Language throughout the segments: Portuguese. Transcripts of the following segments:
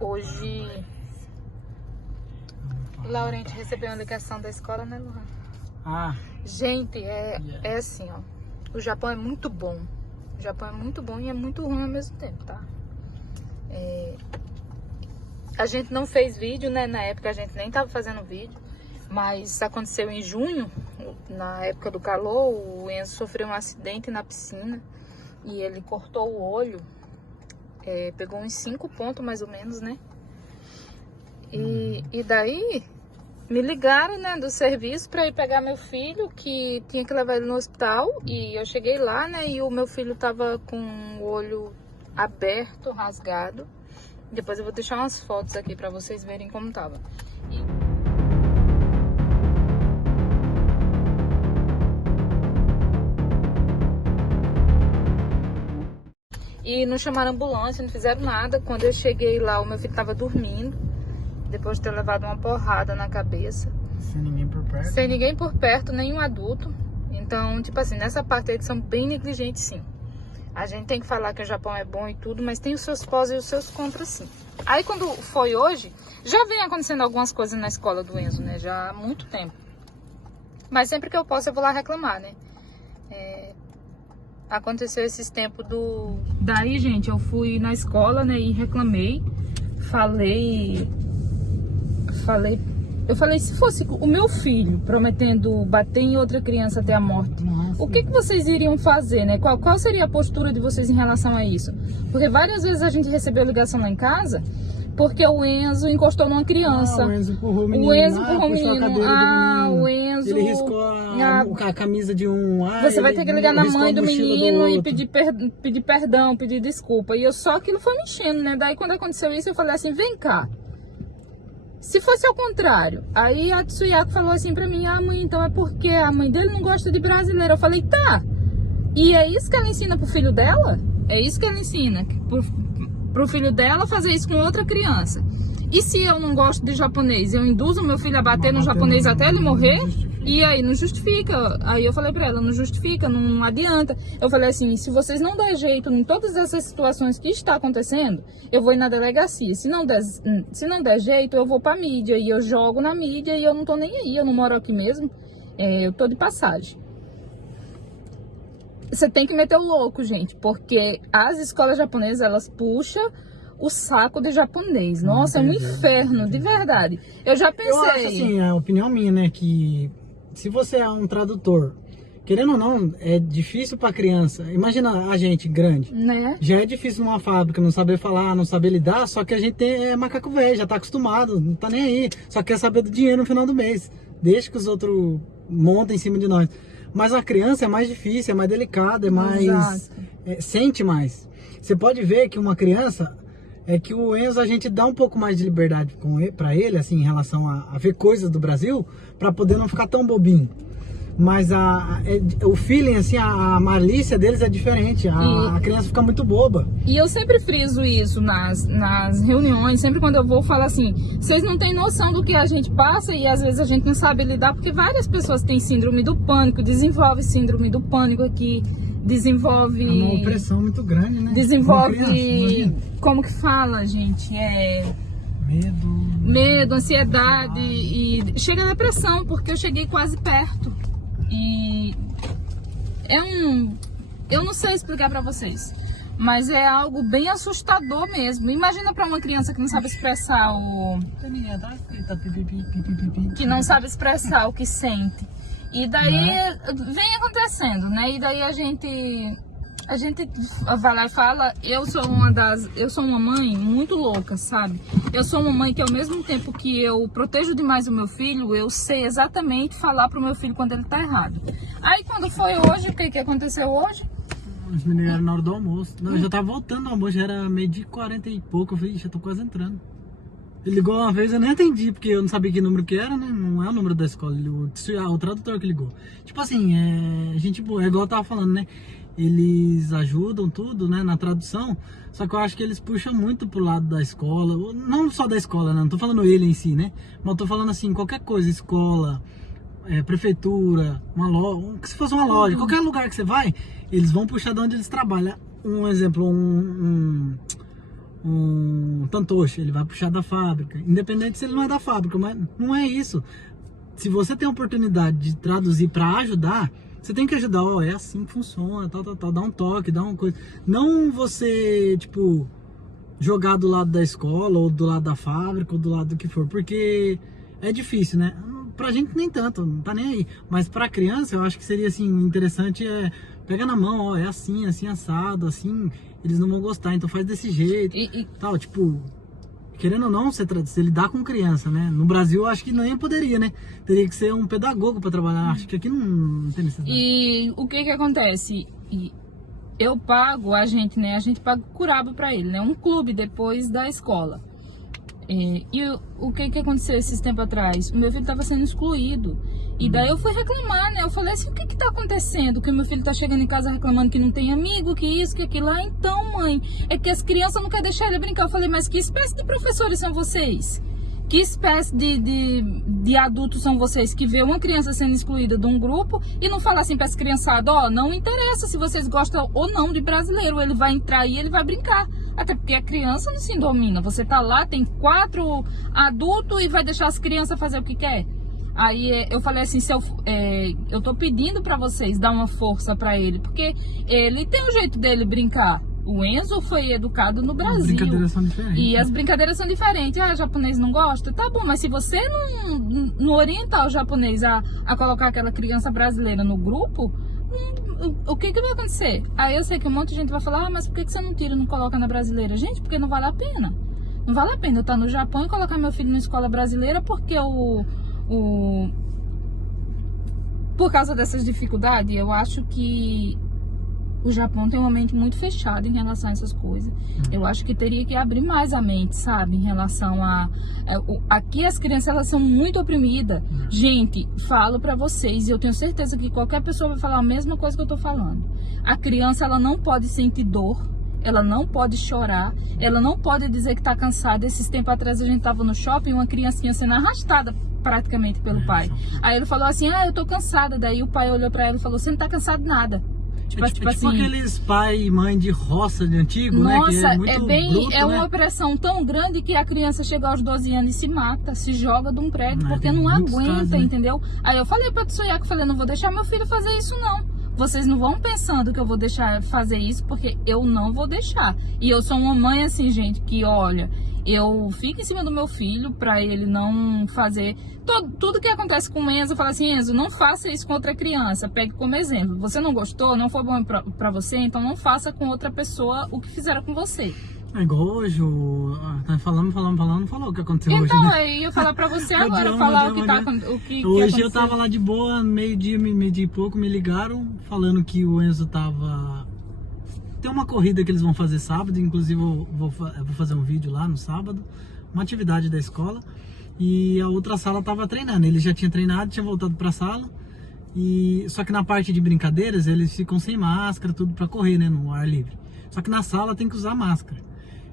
Hoje, Laurente recebeu uma ligação da escola, né, Luan? Gente, é assim, ó. O Japão é muito bom. O Japão é muito bom e é muito ruim ao mesmo tempo, tá? A gente não fez vídeo, né? Na época a gente nem tava fazendo vídeo. Mas aconteceu em junho, na época do calor, o Enzo sofreu um acidente na piscina. E ele cortou o olho. Pegou uns 5 pontos mais ou menos, né? E daí me ligaram, né, do serviço para ir pegar meu filho, que tinha que levar ele no hospital. E eu cheguei lá, né, e o meu filho tava com o olho aberto, rasgado. Depois eu vou deixar umas fotos aqui para vocês verem como tava. E não chamaram ambulância, não fizeram nada. Quando eu cheguei lá, o meu filho tava dormindo, depois de ter levado uma porrada na cabeça. Sem ninguém por perto? Sem ninguém por perto, nenhum adulto. Então, tipo assim, nessa parte eles são bem negligentes, sim. A gente tem que falar que o Japão é bom e tudo, mas tem os seus pós e os seus contras, sim. Aí, quando foi hoje, já vem acontecendo algumas coisas na escola do Enzo, né? Já há muito tempo. Mas sempre que eu posso, eu vou lá reclamar, né? Aconteceu esses tempos do... Daí, gente, eu fui na escola, né, e reclamei. Eu falei, se fosse o meu filho prometendo bater em outra criança até a morte, o que vocês iriam fazer, né? Qual seria a postura de vocês em relação a isso? Porque várias vezes a gente recebeu ligação lá em casa porque o Enzo encostou numa criança. O Enzo empurrou o menino. O Enzo empurrou o menino. O Enzo... Ele riscou a camisa de um... Você vai ter que ligar na mãe do menino e pedir perdão, pedir desculpa. E só aquilo foi me enchendo, né? Daí quando aconteceu isso, eu falei assim, vem cá. Se fosse ao contrário, aí a Tsuyako falou assim pra mim, mãe, então é porque a mãe dele não gosta de brasileiro. Eu falei, tá. E é isso que ela ensina pro filho dela? É isso que ela ensina pro filho dela fazer isso com outra criança. E se eu não gosto de japonês, eu induzo meu filho a bater no japonês até ele morrer? E aí não justifica. Aí eu falei pra ela, não justifica, não adianta. Eu falei assim, se vocês não der jeito em todas essas situações que está acontecendo, eu vou ir na delegacia. Se não der jeito, eu vou pra mídia. E eu jogo na mídia e eu não tô nem aí, eu não moro aqui mesmo. Eu tô de passagem. Você tem que meter o louco, gente, porque as escolas japonesas, elas puxam o saco de japonês. Nossa, é um inferno, de verdade. Eu já pensei... Eu acho assim, a opinião minha, né, que se você é um tradutor, querendo ou não, é difícil pra criança. Imagina a gente grande, né? Já é difícil numa fábrica, não saber falar, não saber lidar, só que a gente é macaco velho, já tá acostumado, não tá nem aí. Só quer saber do dinheiro no final do mês. Deixa que os outros montem em cima de nós. Mas a criança é mais difícil, é mais delicada, é mais... sente mais. Você pode ver que uma criança... que o Enzo, a gente dá um pouco mais de liberdade pra ele, assim, em relação a ver coisas do Brasil, pra poder não ficar tão bobinho. Mas o feeling, assim, a malícia deles é diferente. A criança fica muito boba. E eu sempre friso isso nas reuniões, sempre quando eu vou, falo assim, vocês não têm noção do que a gente passa e às vezes a gente não sabe lidar, porque várias pessoas têm síndrome do pânico, desenvolve síndrome do pânico aqui, desenvolve... É uma opressão muito grande, né? Desenvolve... como que fala, gente? Medo, ansiedade e chega a depressão, porque eu cheguei quase perto. E eu não sei explicar pra vocês, mas é algo bem assustador mesmo. Imagina pra uma criança que não sabe expressar que não sabe expressar o que sente. E daí vem acontecendo, né? E daí a gente vai lá e fala, eu sou uma mãe muito louca, sabe? Eu sou uma mãe que ao mesmo tempo que eu protejo demais o meu filho, eu sei exatamente falar pro meu filho quando ele tá errado. Aí quando foi hoje, o que aconteceu hoje? Os meninos eram na hora do almoço. Não, eu já tava voltando do almoço, já era 12h40 e pouco, eu falei, já tô quase entrando. Ele ligou uma vez, eu nem atendi, porque eu não sabia que número que era, né? Não é o número da escola, o tradutor que ligou. Tipo assim, gente boa, é igual eu tava falando, né? Eles ajudam tudo, né, na tradução, só que eu acho que eles puxam muito pro lado da escola, não só da escola, não tô falando ele em si, né, mas eu tô falando assim, qualquer coisa, escola, prefeitura, uma loja, se fosse uma loja, qualquer lugar que você vai, eles vão puxar de onde eles trabalham. Um exemplo, um fantoche, ele vai puxar da fábrica, independente se ele não é da fábrica, mas não é isso. Se você tem a oportunidade de traduzir para ajudar, você tem que ajudar, ó, é assim que funciona, tal, dá um toque, dá uma coisa. Não você, tipo, jogar do lado da escola, ou do lado da fábrica, ou do lado do que for, porque é difícil, né? Pra gente nem tanto, não tá nem aí. Mas pra criança, eu acho que seria, assim, interessante pega na mão, ó, é assim, assim, assado, assim, eles não vão gostar, então faz desse jeito, tal, tipo... Querendo ou não, você lidar com criança, né? No Brasil, eu acho que nem poderia, né? Teria que ser um pedagogo para trabalhar. Acho que aqui não tem necessidade. E o que acontece? Eu pago, a gente paga o Curaba para ele, né? Um clube depois da escola. E o que aconteceu esses tempos atrás? O meu filho estava sendo excluído. E daí eu fui reclamar, né? Eu falei assim, o que tá acontecendo? Que o meu filho tá chegando em casa reclamando que não tem amigo, que isso, que aquilo lá. Então, mãe, é que as crianças não querem deixar ele brincar. Eu falei, mas que espécie de professores são vocês? Que espécie de adultos são vocês que vê uma criança sendo excluída de um grupo e não fala assim para as criançadas, ó, não interessa se vocês gostam ou não de brasileiro, ele vai entrar e ele vai brincar. Até porque a criança não se domina. Você tá lá, tem 4 adultos e vai deixar as crianças fazer o que quer. Aí eu falei assim, eu tô pedindo pra vocês dar uma força pra ele, porque ele tem o jeito dele brincar. O Enzo foi educado no Brasil. As brincadeiras são diferentes. E as brincadeiras são diferentes. Ah, o japonês não gosta? Tá bom, mas se você não orientar o japonês a colocar aquela criança brasileira no grupo, o que vai acontecer? Aí eu sei que um monte de gente vai falar, mas por que você não tira e não coloca na brasileira? Gente, porque não vale a pena. Não vale a pena eu estar no Japão e colocar meu filho na escola brasileira porque por causa dessas dificuldades, eu acho que o Japão tem uma mente muito fechada em relação a essas coisas. Eu acho que teria que abrir mais a mente, sabe? Em relação aqui as crianças, elas são muito oprimidas. Gente, falo pra vocês, e eu tenho certeza que qualquer pessoa vai falar a mesma coisa que eu tô falando. A criança, ela não pode sentir dor. Ela não pode chorar, ela não pode dizer que tá cansada. Esses tempos atrás a gente tava no shopping, uma criancinha sendo arrastada praticamente pelo pai. Aí ele falou assim, eu tô cansada. Daí o pai olhou pra ela e falou, você não tá cansado nada. Tipo assim, aqueles pai e mãe de roça de antigo, nossa, né? Que é muito bruto, uma né? opressão tão grande que a criança chega aos 12 anos e se mata, se joga de um prédio, porque não aguenta, casos, né? Entendeu? Aí eu falei pra Tsuyaku, não vou deixar meu filho fazer isso não. Vocês não vão pensando que eu vou deixar fazer isso, porque eu não vou deixar. E eu sou uma mãe assim, gente, que olha, eu fico em cima do meu filho pra ele não fazer... Tudo que acontece com o Enzo, eu falo assim, Enzo, não faça isso com outra criança, pegue como exemplo. Você não gostou, não foi bom pra você, então não faça com outra pessoa o que fizeram com você. É igual hoje, tá falando, não falou o que aconteceu então, hoje, né? Então, aí eu falar pra você agora, falar o que aconteceu. Hoje eu tava lá de boa, meio-dia e pouco, me ligaram, falando que o Enzo tava... Tem uma corrida que eles vão fazer sábado, inclusive eu vou fazer um vídeo lá no sábado, uma atividade da escola, e a outra sala tava treinando. Ele já tinha treinado, tinha voltado pra sala, só que na parte de brincadeiras, eles ficam sem máscara, tudo pra correr, né, no ar livre. Só que na sala tem que usar máscara.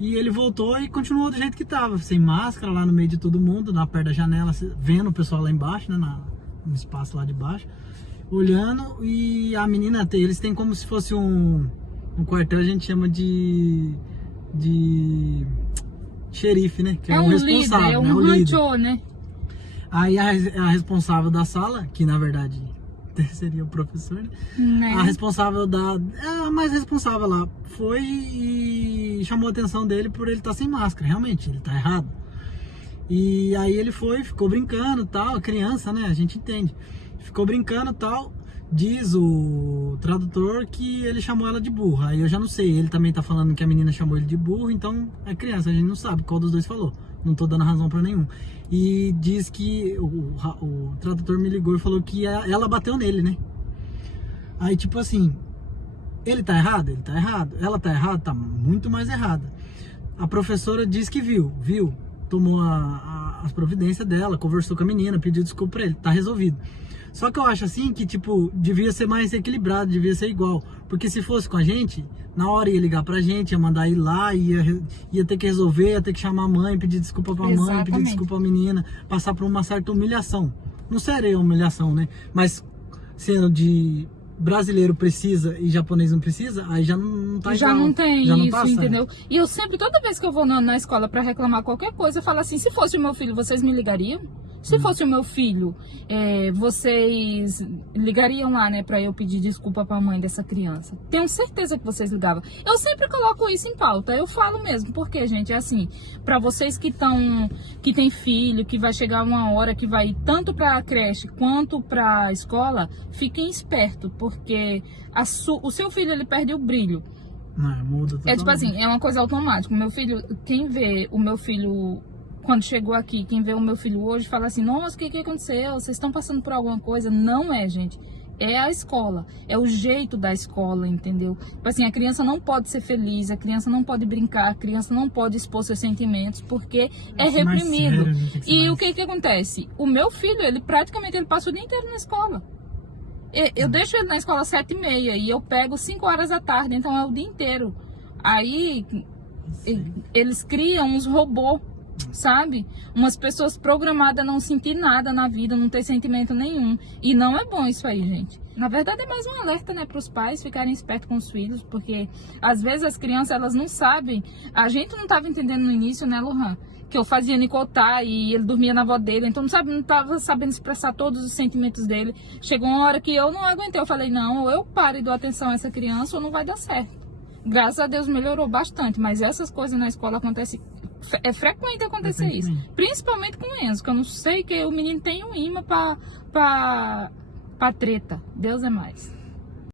E ele voltou e continuou do jeito que tava, sem máscara, lá no meio de todo mundo, na perto da janela, vendo o pessoal lá embaixo, né, no espaço lá de baixo, olhando. E a menina, eles têm como se fosse um quartel, a gente chama de xerife, né, que é um responsável, líder, é um rancho, né. Aí a responsável da sala, que na verdade seria o professor, né? A responsável a mais responsável lá foi e chamou a atenção dele por ele estar sem máscara. Realmente, ele tá errado. E aí ele ficou brincando, tal, a criança, né, a gente entende, ficou brincando, tal. Diz o tradutor que ele chamou ela de burra. Aí eu já não sei, ele também tá falando que a menina chamou ele de burro, então é criança, a gente não sabe qual dos dois falou. Não tô dando razão pra nenhum. E diz que o tradutor me ligou e falou que ela bateu nele, né? Aí tipo assim, ele tá errado? Ele tá errado. Ela tá errada? Tá muito mais errada. A professora diz que viu, tomou as providências dela, conversou com a menina, pediu desculpa pra ele, tá resolvido. Só que eu acho assim que, tipo, devia ser mais equilibrado, devia ser igual. Porque se fosse com a gente, na hora ia ligar pra gente, ia mandar ir lá, ia ter que resolver, ia ter que chamar a mãe, pedir desculpa pra mãe, pedir desculpa pra menina, passar por uma certa humilhação. Não seria humilhação, né? Mas sendo de brasileiro precisa e japonês não precisa, aí já não tá Já igual. não tem Já não isso, tá certo. entendeu? E eu sempre, toda vez que eu vou na escola pra reclamar qualquer coisa, eu falo assim, se fosse o meu filho, vocês me ligariam? Se fosse o meu filho, vocês ligariam lá, né, pra eu pedir desculpa pra mãe dessa criança? Tenho certeza que vocês ligavam. Eu sempre coloco isso em pauta, eu falo mesmo, porque, gente, é assim, pra vocês que tem filho, que vai chegar uma hora que vai ir tanto pra creche quanto pra escola, fiquem espertos, porque o seu filho, ele perde o brilho. Não, muda totalmente. É tipo assim, é uma coisa automática. O meu filho, quem vê o meu filho quando chegou aqui, quem vê o meu filho hoje, fala assim, nossa, o que aconteceu? Vocês estão passando por alguma coisa? Não é, gente. É a escola, é o jeito da escola, entendeu? Tipo assim, a criança não pode ser feliz, a criança não pode brincar, a criança não pode expor seus sentimentos, porque é reprimido. E o que acontece? O meu filho, ele praticamente passa o dia inteiro na escola. Eu deixo ele na escola às 7h30 e eu pego 5 horas da tarde, então é o dia inteiro. Aí eles criam uns robôs, sabe? Umas pessoas programadas a não sentir nada na vida, não ter sentimento nenhum. E não é bom isso aí, gente. Na verdade é mais um alerta, né, para os pais ficarem espertos com os filhos, porque às vezes as crianças, elas não sabem. A gente não estava entendendo no início, né, Lohan? Que eu fazia Nicotar e ele dormia na avó dele, então não estava sabendo expressar todos os sentimentos dele. Chegou uma hora que eu não aguentei, eu falei, não, ou eu paro e dou atenção a essa criança ou não vai dar certo. Graças a Deus melhorou bastante, mas essas coisas na escola acontecem, é frequente acontecer isso. Principalmente com o Enzo, que eu não sei que o menino tem um imã pra treta. Deus é mais.